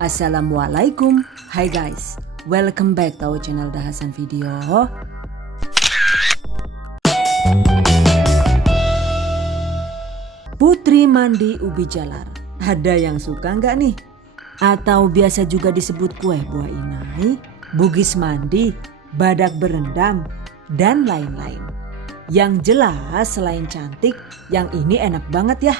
Assalamualaikum. Hai guys, welcome back to our channel Dahasan Video. Putri mandi ubi jalar. Ada yang suka nggak nih? Atau biasa juga disebut kue buah inai, bugis mandi, badak berendam, dan lain-lain. Yang jelas selain cantik, yang ini enak banget ya.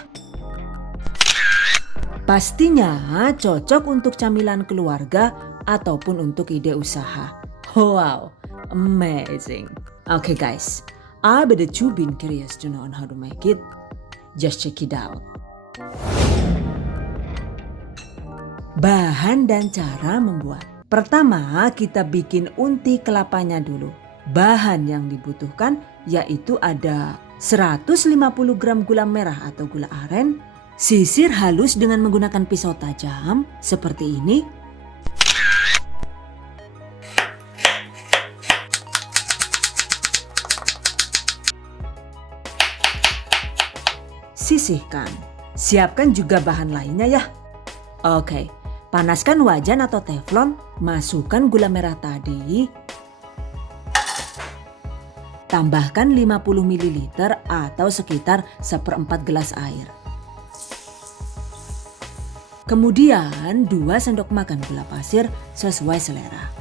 Pastinya cocok untuk camilan keluarga ataupun untuk ide usaha. Wow, amazing. Okay guys, I bet that you've been curious to know on how to make it. Just check it out. Bahan dan cara membuat. Pertama, kita bikin unti kelapanya dulu. Bahan yang dibutuhkan yaitu ada 150 gram gula merah atau gula aren, sisir halus dengan menggunakan pisau tajam seperti ini. Sisihkan. Siapkan juga bahan lainnya ya. Oke, panaskan wajan atau teflon, masukkan gula merah tadi. Tambahkan 50 ml atau sekitar 1/4 gelas air. Kemudian 2 sendok makan gula pasir sesuai selera.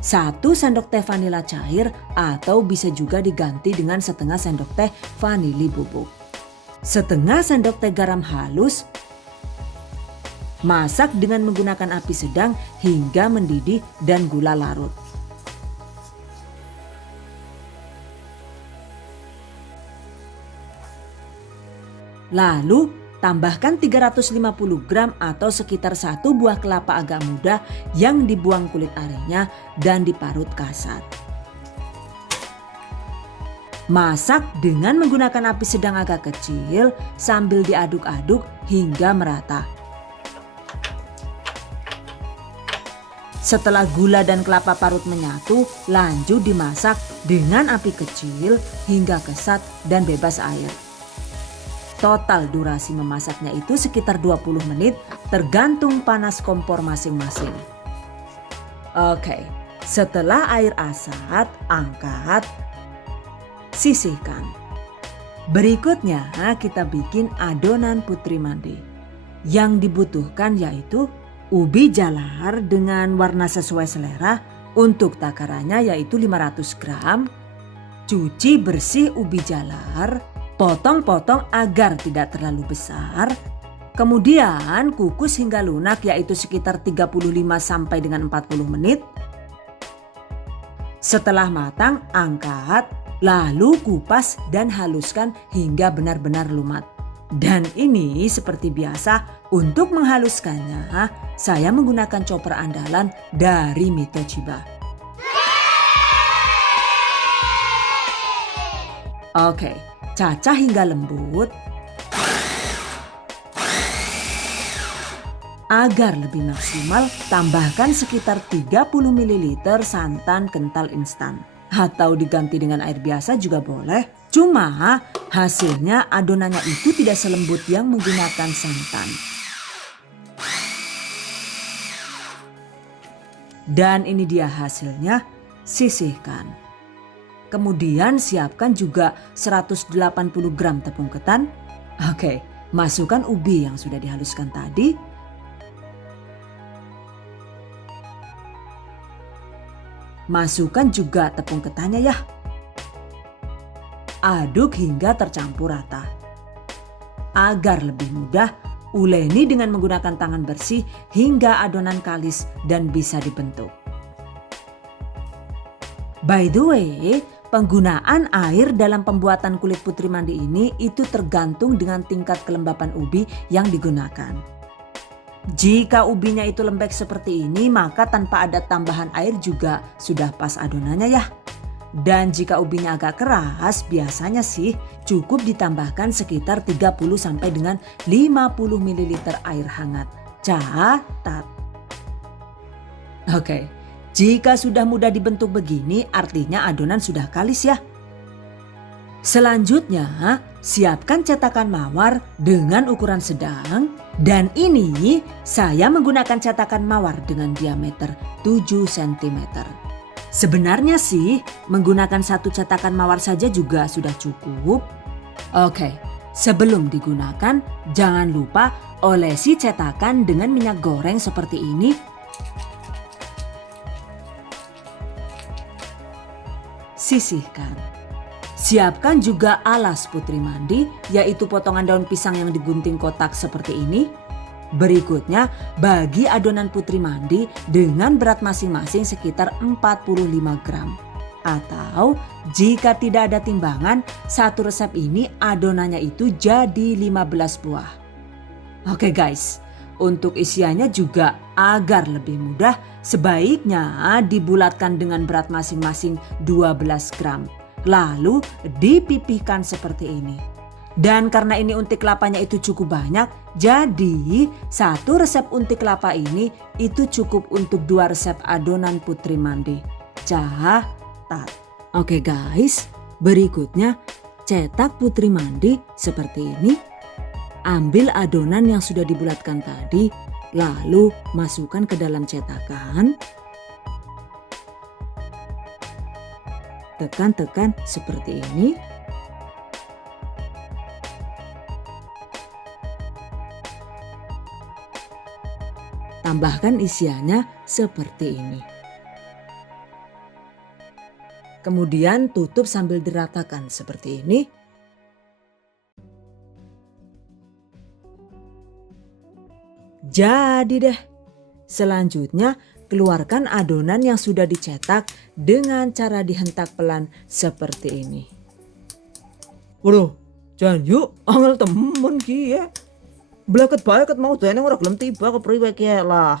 1 sendok teh vanila cair atau bisa juga diganti dengan setengah sendok teh vanili bubuk. Setengah sendok teh garam halus. Masak dengan menggunakan api sedang hingga mendidih dan gula larut. Lalu tambahkan 350 gram atau sekitar 1 buah kelapa agak muda yang dibuang kulit arinya dan diparut kasar. Masak dengan menggunakan api sedang agak kecil sambil diaduk-aduk hingga merata. Setelah gula dan kelapa parut menyatu, lanjut dimasak dengan api kecil hingga kesat dan bebas air. Total durasi memasaknya itu sekitar 20 menit tergantung panas kompor masing-masing. Oke, setelah air asat, angkat, sisihkan. Berikutnya kita bikin adonan putri mandi. Yang dibutuhkan yaitu ubi jalar dengan warna sesuai selera. Untuk takarannya yaitu 500 gram. Cuci bersih ubi jalar. Potong-potong agar tidak terlalu besar. Kemudian kukus hingga lunak yaitu sekitar 35 sampai dengan 40 menit. Setelah matang, angkat, lalu kupas dan haluskan hingga benar-benar lumat. Dan ini seperti biasa untuk menghaluskannya, saya menggunakan chopper andalan dari Mitochiba. Oke. Cacah hingga lembut. Agar lebih maksimal, tambahkan sekitar 30 ml santan kental instan. Atau diganti dengan air biasa juga boleh. Cuma hasilnya adonannya itu tidak selembut yang menggunakan santan. Dan ini dia hasilnya, sisihkan. Kemudian siapkan juga 180 gram tepung ketan. Oke, masukkan ubi yang sudah dihaluskan tadi. Masukkan juga tepung ketannya ya. Aduk hingga tercampur rata. Agar lebih mudah, uleni dengan menggunakan tangan bersih hingga adonan kalis dan bisa dibentuk. By the way, penggunaan air dalam pembuatan kulit putri mandi ini itu tergantung dengan tingkat kelembapan ubi yang digunakan. Jika ubinya itu lembek seperti ini, maka tanpa ada tambahan air juga sudah pas adonannya ya. Dan jika ubinya agak keras, biasanya sih cukup ditambahkan sekitar 30 sampai dengan 50 ml air hangat. Catat. Oke. Jika sudah mudah dibentuk begini, artinya adonan sudah kalis ya. Selanjutnya, siapkan cetakan mawar dengan ukuran sedang. Dan ini saya menggunakan cetakan mawar dengan diameter 7 cm. Sebenarnya sih menggunakan satu cetakan mawar saja juga sudah cukup. Oke, sebelum digunakan jangan lupa olesi cetakan dengan minyak goreng seperti ini. Sisihkan. Siapkan juga alas putri mandi, yaitu potongan daun pisang yang digunting kotak seperti ini. Berikutnya, bagi adonan putri mandi dengan berat masing-masing sekitar 45 gram. Atau jika tidak ada timbangan, satu resep ini adonannya itu jadi 15 buah. Oke guys, untuk isiannya juga agar lebih mudah, sebaiknya dibulatkan dengan berat masing-masing 12 gram. Lalu dipipihkan seperti ini. Dan karena ini unti kelapanya itu cukup banyak, jadi satu resep unti kelapa ini itu cukup untuk 2 resep adonan putri mandi. Catat. Oke guys, berikutnya cetak putri mandi seperti ini. Ambil adonan yang sudah dibulatkan tadi, lalu masukkan ke dalam cetakan. Tekan-tekan seperti ini. Tambahkan isiannya seperti ini. Kemudian tutup sambil diratakan seperti ini. Jadi deh. Selanjutnya keluarkan adonan yang sudah dicetak dengan cara dihentak pelan seperti ini. Waduh, jangan yuk, angel temen ki ya. Blaket bae ket mau dene ora gelem tiba kepriwe ki lah.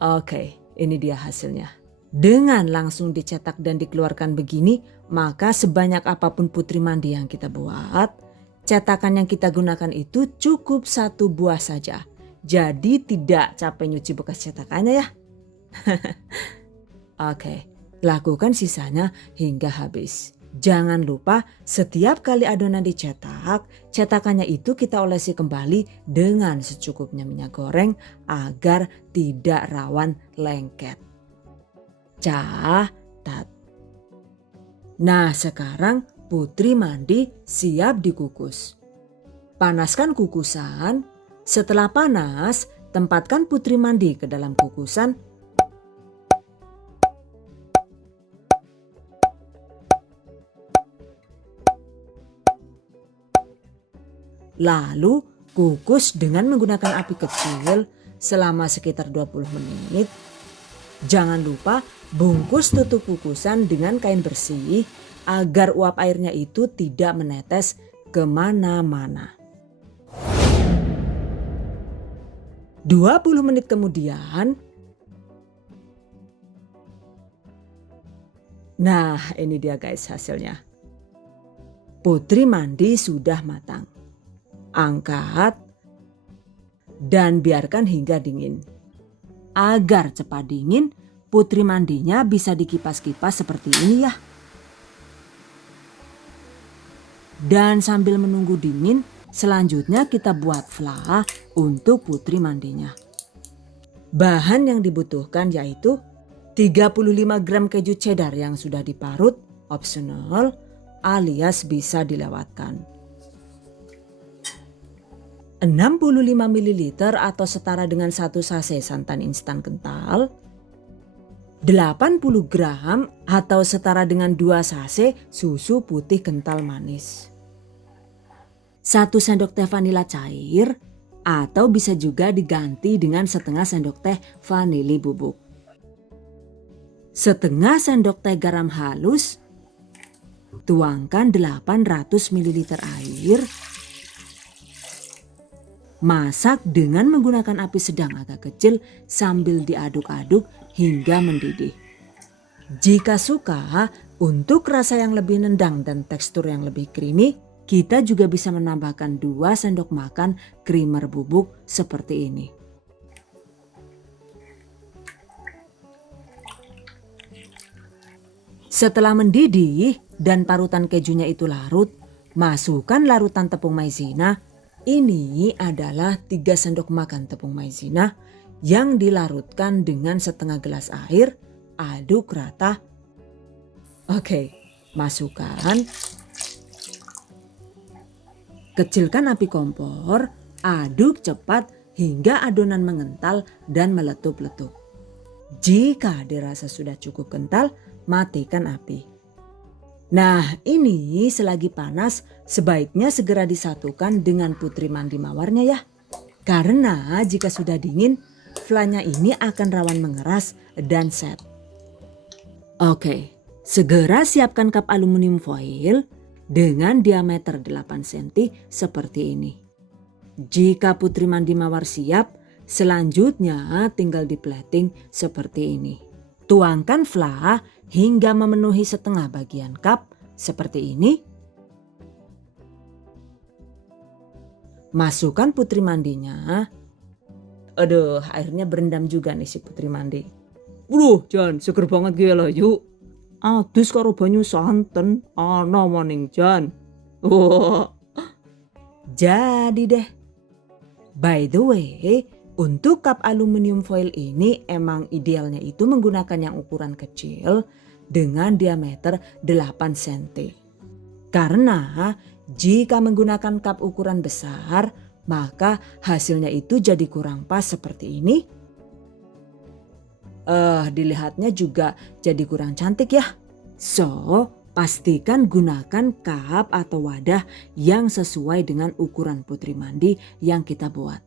Oke, ini dia hasilnya. Dengan langsung dicetak dan dikeluarkan begini, maka sebanyak apapun putri mandi yang kita buat, cetakan yang kita gunakan itu cukup 1 buah saja. Jadi tidak capek nyuci bekas cetakannya ya. Oke, lakukan sisanya hingga habis. Jangan lupa setiap kali adonan dicetak, cetakannya itu kita olesi kembali dengan secukupnya minyak goreng agar tidak rawan lengket. Catat. Nah, sekarang putri mandi siap dikukus. Panaskan kukusan. Setelah panas, tempatkan putri mandi ke dalam kukusan. Lalu kukus dengan menggunakan api kecil selama sekitar 20 menit. Jangan lupa bungkus tutup kukusan dengan kain bersih agar uap airnya itu tidak menetes kemana-mana. 20 menit kemudian, nah ini dia guys hasilnya. Putri mandi sudah matang. Angkat dan biarkan hingga dingin. Agar cepat dingin, putri mandinya bisa dikipas-kipas seperti ini ya. Dan sambil menunggu dingin, selanjutnya kita buat fla untuk putri mandinya. Bahan yang dibutuhkan yaitu 35 gram keju cheddar yang sudah diparut, opsional alias bisa dilewatkan. 65 ml atau setara dengan 1 sachet santan instan kental. 80 gram atau setara dengan 2 sachet susu putih kental manis. 1 sendok teh vanila cair atau bisa juga diganti dengan setengah sendok teh vanili bubuk. Setengah sendok teh garam halus. Tuangkan 800 ml air. Masak dengan menggunakan api sedang agak kecil sambil diaduk-aduk hingga mendidih. Jika suka, untuk rasa yang lebih nendang dan tekstur yang lebih creamy, kita juga bisa menambahkan 2 sendok makan creamer bubuk seperti ini. Setelah mendidih, dan parutan kejunya itu larut, masukkan larutan tepung maizena. Ini adalah 3 sendok makan tepung maizena yang dilarutkan dengan setengah gelas air. Aduk rata. Oke, masukkan. Kecilkan api kompor, aduk cepat hingga adonan mengental dan meletup-letup. Jika dirasa sudah cukup kental, matikan api. Nah, ini selagi panas sebaiknya segera disatukan dengan putri mandi mawarnya ya. Karena jika sudah dingin, flanya ini akan rawan mengeras dan set. Oke, segera siapkan cup aluminium foil dengan diameter 8 cm seperti ini. Jika putri mandi mawar siap, selanjutnya tinggal di plating seperti ini. Tuangkan fla hingga memenuhi setengah bagian cup seperti ini. Masukkan putri mandinya. Aduh, airnya berendam juga nih si putri mandi. Jan, seger banget gue lah yuk. Adus karo banyu santen, ana maning Jan. Wah. Jadi deh. By the way, untuk cup aluminium foil ini emang idealnya itu menggunakan yang ukuran kecil dengan diameter 8 cm. Karena jika menggunakan cup ukuran besar, maka hasilnya itu jadi kurang pas seperti ini. Dilihatnya juga jadi kurang cantik ya. So, pastikan gunakan cup atau wadah yang sesuai dengan ukuran putri mandi yang kita buat.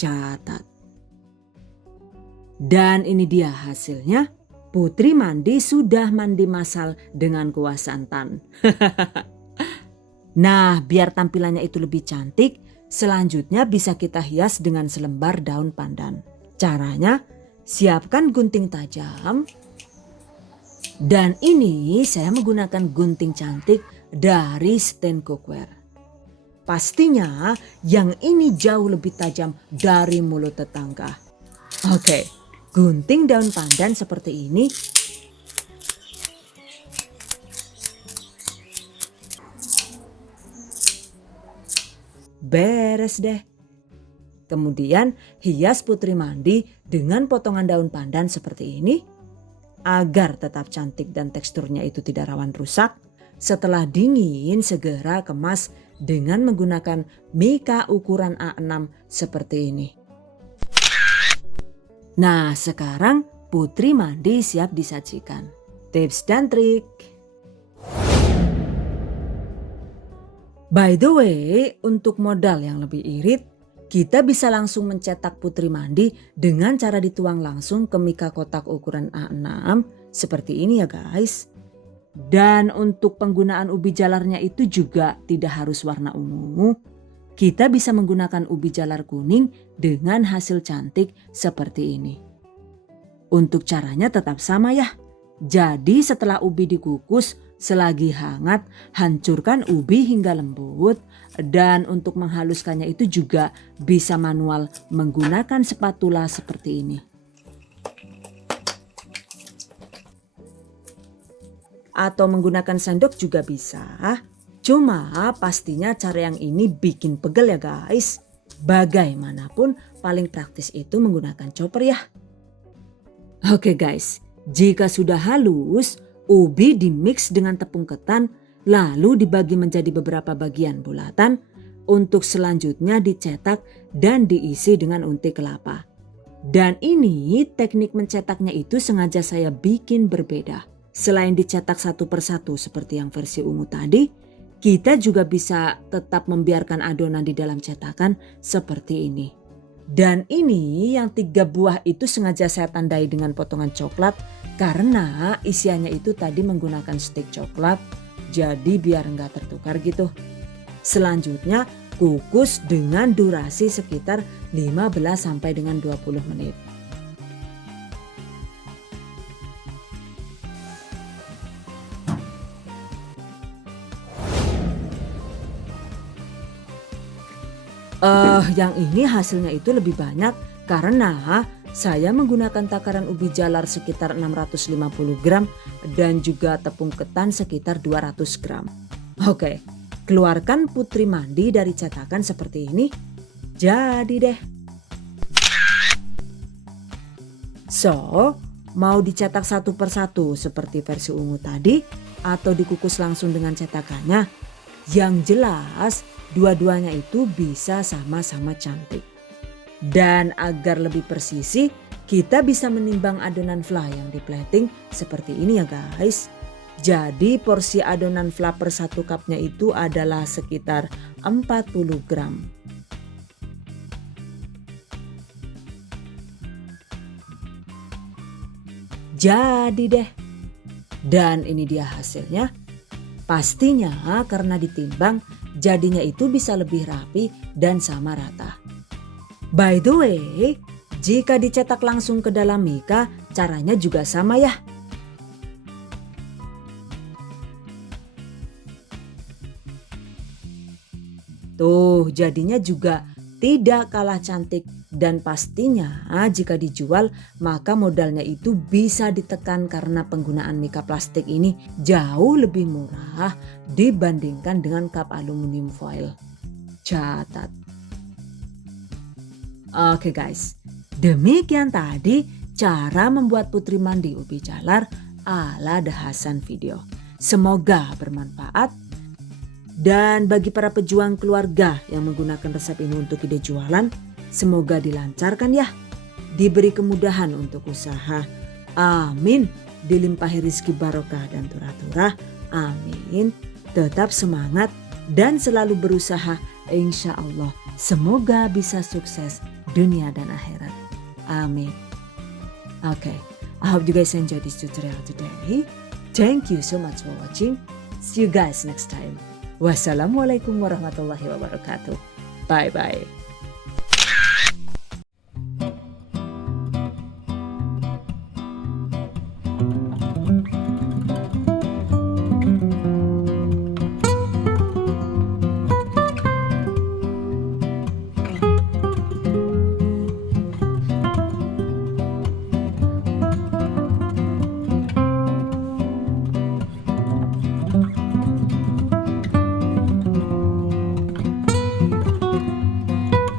Catat. Dan ini dia hasilnya. Putri mandi sudah mandi massal dengan kuah santan. Nah, biar tampilannya itu lebih cantik, selanjutnya bisa kita hias dengan selembar daun pandan. Caranya, siapkan gunting tajam. Dan ini saya menggunakan gunting cantik dari Stain Cookware. Pastinya yang ini jauh lebih tajam dari mulut tetangga. Oke, gunting daun pandan seperti ini. Beres deh. Kemudian hias putri mandi dengan potongan daun pandan seperti ini. Agar tetap cantik dan teksturnya itu tidak rawan rusak. Setelah dingin segera kemas dengan menggunakan mika ukuran A6 seperti ini. Nah, sekarang putri mandi siap disajikan. Tips dan trik. By the way, untuk modal yang lebih irit, kita bisa langsung mencetak putri mandi dengan cara dituang langsung ke mika kotak ukuran A6 seperti ini ya guys. Dan untuk penggunaan ubi jalarnya itu juga tidak harus warna ungu. Kita bisa menggunakan ubi jalar kuning dengan hasil cantik seperti ini. Untuk caranya tetap sama ya. Jadi setelah ubi dikukus, selagi hangat, hancurkan ubi hingga lembut. Dan untuk menghaluskannya itu juga bisa manual menggunakan spatula seperti ini. Atau menggunakan sendok juga bisa. Cuma pastinya cara yang ini bikin pegel ya guys. Bagaimanapun paling praktis itu menggunakan chopper ya. Oke guys, jika sudah halus, ubi dimix dengan tepung ketan lalu dibagi menjadi beberapa bagian bulatan untuk selanjutnya dicetak dan diisi dengan unti kelapa. Dan ini teknik mencetaknya itu sengaja saya bikin berbeda. Selain dicetak satu persatu seperti yang versi ungu tadi, kita juga bisa tetap membiarkan adonan di dalam cetakan seperti ini. Dan ini yang 3 buah itu sengaja saya tandai dengan potongan coklat karena isiannya itu tadi menggunakan stik coklat. Jadi biar nggak tertukar gitu. Selanjutnya kukus dengan durasi sekitar 15 sampai dengan 20 menit. Yang ini hasilnya itu lebih banyak karena saya menggunakan takaran ubi jalar sekitar 650 gram dan juga tepung ketan sekitar 200 gram. Oke, keluarkan putri mandi dari cetakan seperti ini. Jadi deh. So, mau dicetak satu persatu seperti versi ungu tadi atau dikukus langsung dengan cetakannya? Yang jelas dua-duanya itu bisa sama-sama cantik. Dan agar lebih presisi, kita bisa menimbang adonan fla yang di plating seperti ini ya guys. Jadi porsi adonan fla per 1 cupnya itu adalah sekitar 40 gram. Jadi deh. Dan ini dia hasilnya. Pastinya karena ditimbang jadinya itu bisa lebih rapi dan sama rata. By the way, jika dicetak langsung ke dalam mika, caranya juga sama ya. Tuh, jadinya juga tidak kalah cantik dan pastinya jika dijual maka modalnya itu bisa ditekan karena penggunaan mika plastik ini jauh lebih murah dibandingkan dengan cup aluminium foil. Catat. Oke guys, demikian tadi cara membuat putri mandi ubi jalar ala The Hasan video. Semoga bermanfaat. Dan bagi para pejuang keluarga yang menggunakan resep ini untuk ide jualan, semoga dilancarkan ya. Diberi kemudahan untuk usaha. Amin. Dilimpahi rizki barokah dan turah-turah. Amin. Tetap semangat dan selalu berusaha. Insya Allah semoga bisa sukses dunia dan akhirat. Amin. Okay, I hope you guys enjoyed this tutorial today. Thank you so much for watching. See you guys next time. Wassalamualaikum warahmatullahi wabarakatuh. Bye bye.